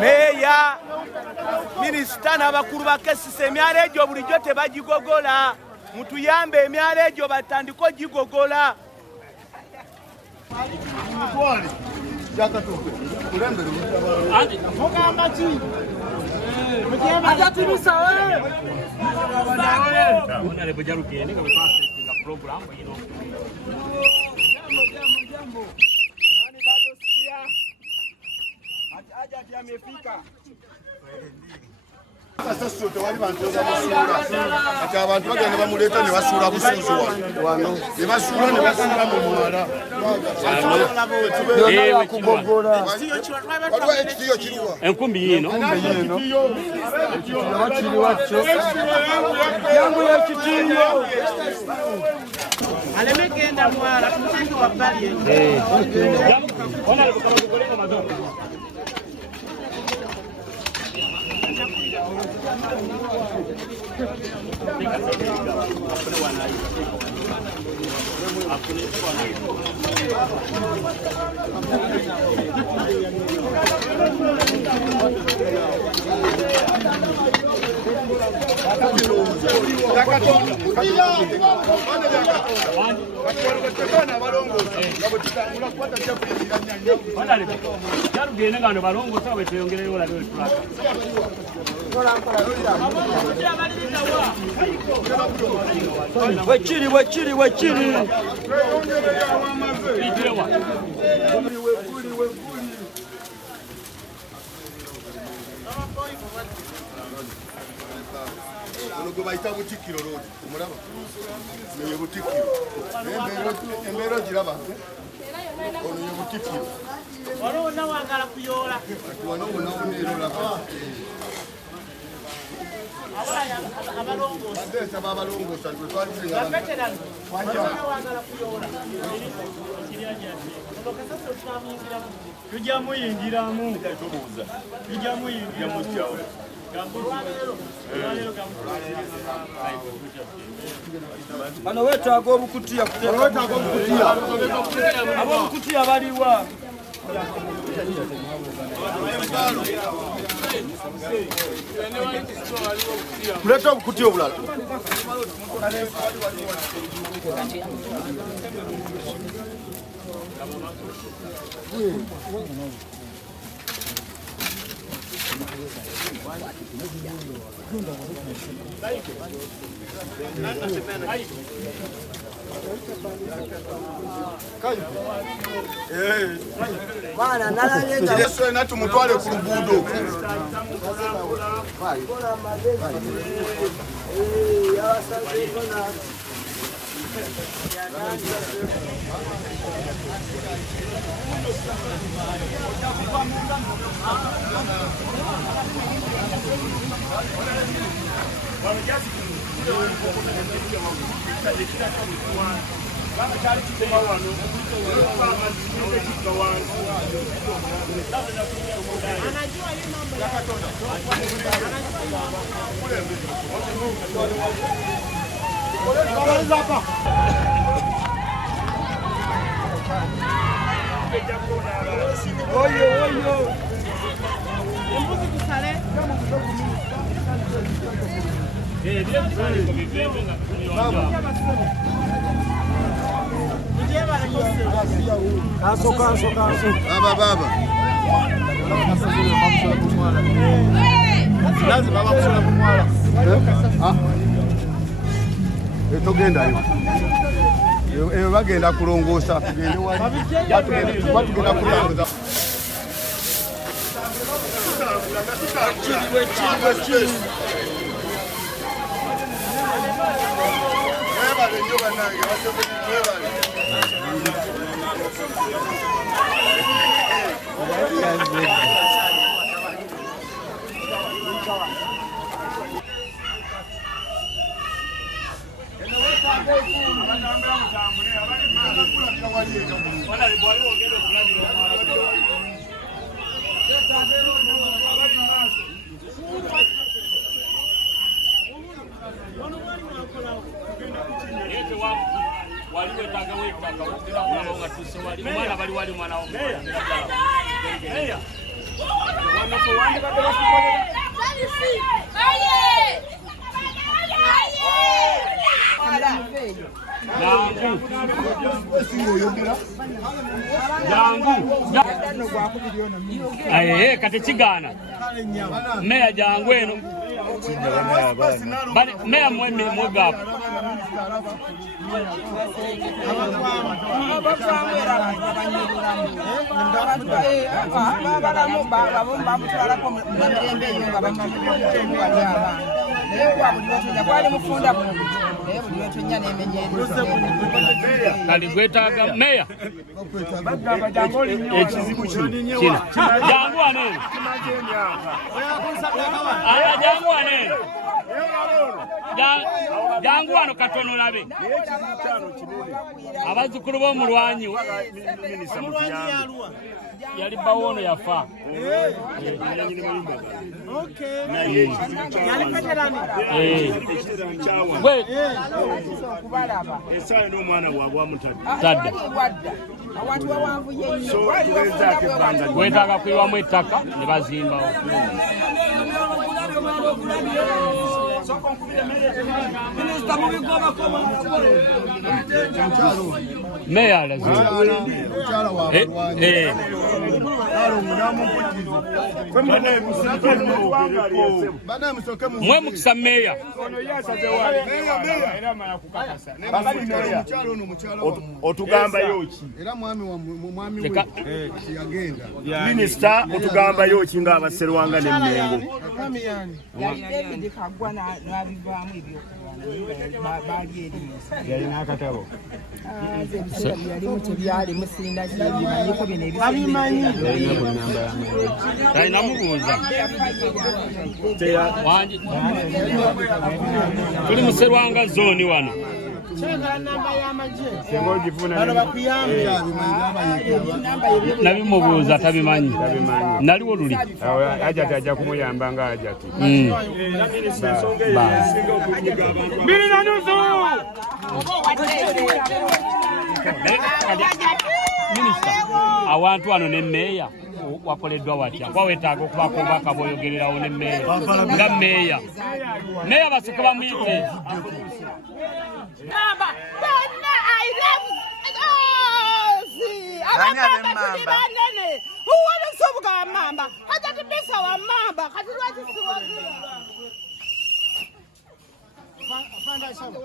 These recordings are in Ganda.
Meya minisita n'abakulu ba KCCA emyalo egyo bulijjo tebagigogola. Mutuyambe emyalo egyo batandike ogigogola. Sasa sote wali bantu basura ati abantu bagenda bamuleta ne basura busuzu wano ne basura mu mwala kugogola ekiyo kiriwa enkumbi yino bakiri wacho yangu ya kitiyo alemegenda mwala kusindu wabali ona alikuwa kugogola madogo Wechiri Ologo baita butikiro road umuraba ne butikiro embero giraba ono ye butikiro wano na wangala kuyola wano ne rola abalongosa tujja muyingiramu bano wetaaga obukutiya ab'obukutiya baliwa kuleta obukutiya obulala bana nalalenga yesu na tumutwale ku luguudo Baba lazima bakusula kumwala etogenda yo bagenda kulongosa tugende wali batugenda kulangoza Wonderful. Aye, kati kigana. Meya jangu eno. Meya mwega. Kali gwetaga meya. Ekizibu kino. Jangu anene. Aya jangu anene. Jangu ano katono labe. Abazukulu b'omulwanyi Minisita mutuyambe. yali bawono yafa. Okay. Yali veterani. Wait. Esayo n'omwana waabwe amutadde. Tadde. Abantu bawanvuye nnyo. Gwetaaga kuyiwamu ettaka ne bazimbawo. Meya alaze. Mwe mukisa meya. Otugambayo ki? Era mwami we yagenda. Minisita otugambayo ki ng'abaserwanga n'emmengo? Mwami yani. David Kagwa n'abivaamu ebyokulwana baali eri. Yalina akatabo. Yalimu tebyali musinda kyebimanyiko bino Abimanyi. Talina mubuuza. Tuli muserwanga zooni wano. Kyengala namba y'amagye. Singa ogifuna Bano bakuyambe. Nabimubuuza tabimanyi. Naliwo luli. Ajati ajja kumuyamba nga Ajati. Mbiri na nusu. Minisita, awantu wano ne meya wakoleddwa watya? Wawetaaga okubaako obubaka bw'oyogererawo ne meya nga meya. Meya baseke bamuyite. Mama, bana I love abamama kulibanene uwona sobuka wa mamba hata tibisa wa mamba kati lwati siwazira Fanda shaba.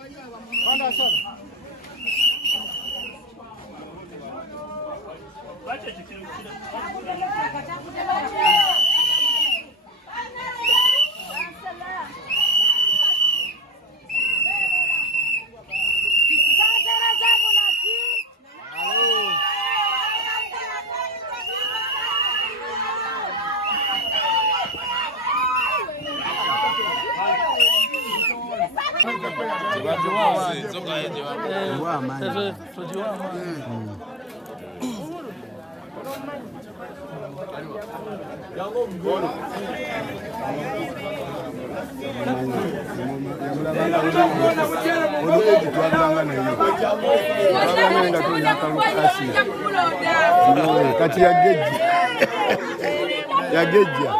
Kati yagejja.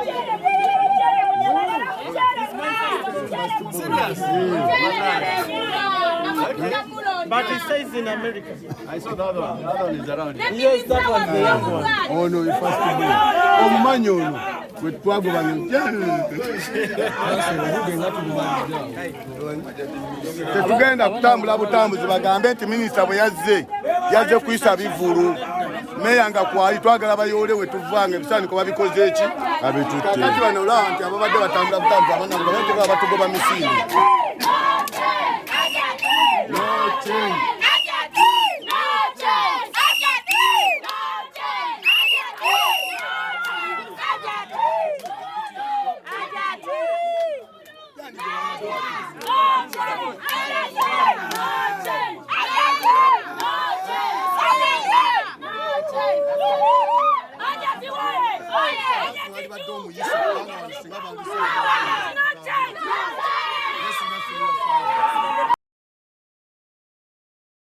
But he stays in America. I saw the other one. The other one is around. Yes, that one, the young one. Oh no, he first born. Omumanyi ono gwe twagobanya. Tetugenda kutambula butambuzi bagambe nti minisita bwe yazze kuyisa bivulu. Meya nga kwali twagala bayoole we tuvanga ebisaaniko babikoze eki abitutte. Kakati bano olaba nti ababadde batambula butambuzi abanango baba batugoba misinde. No change.